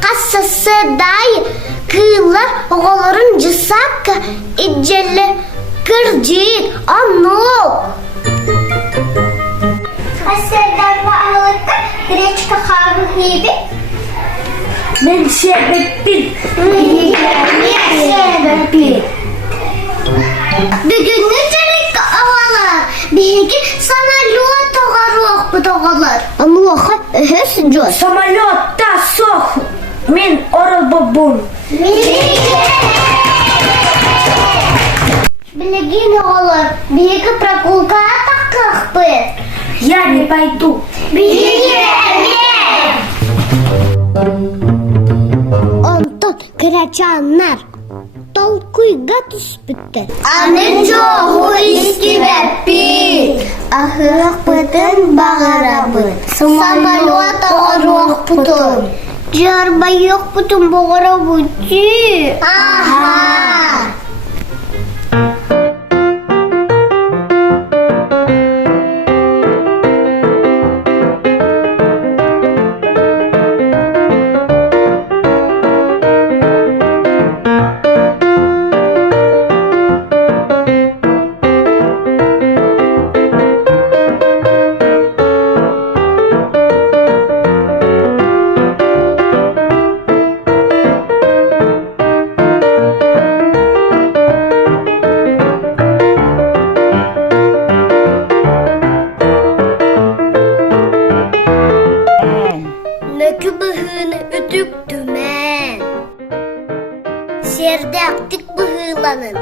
Kassasıday kıyılar oğolorun cısak İccelle kırcık anok. Kassasıday bağlıkta Greçka kahve gibi. Ben sebepin. Bugün çelik avalar. Belki sana lüa toğaruok bu toğalar. Amloha öhesin jor. Самолет-та сох. Мен оралбабун. Білеген оғалар, белгі прогулкаға таққықпы. Я не пойду. Онтон кырачаннар толкуйга түспүттер. Анын жоғу истибеппит. Ахырақ бұтын бағарабыт. Самолет оғаруақ бұтын. Жарбай yok bütün бағарабыт. Аха. Mөкү быһыыны үтүктүмэҥ. Сиэрдээхтик быһыыланыҥ.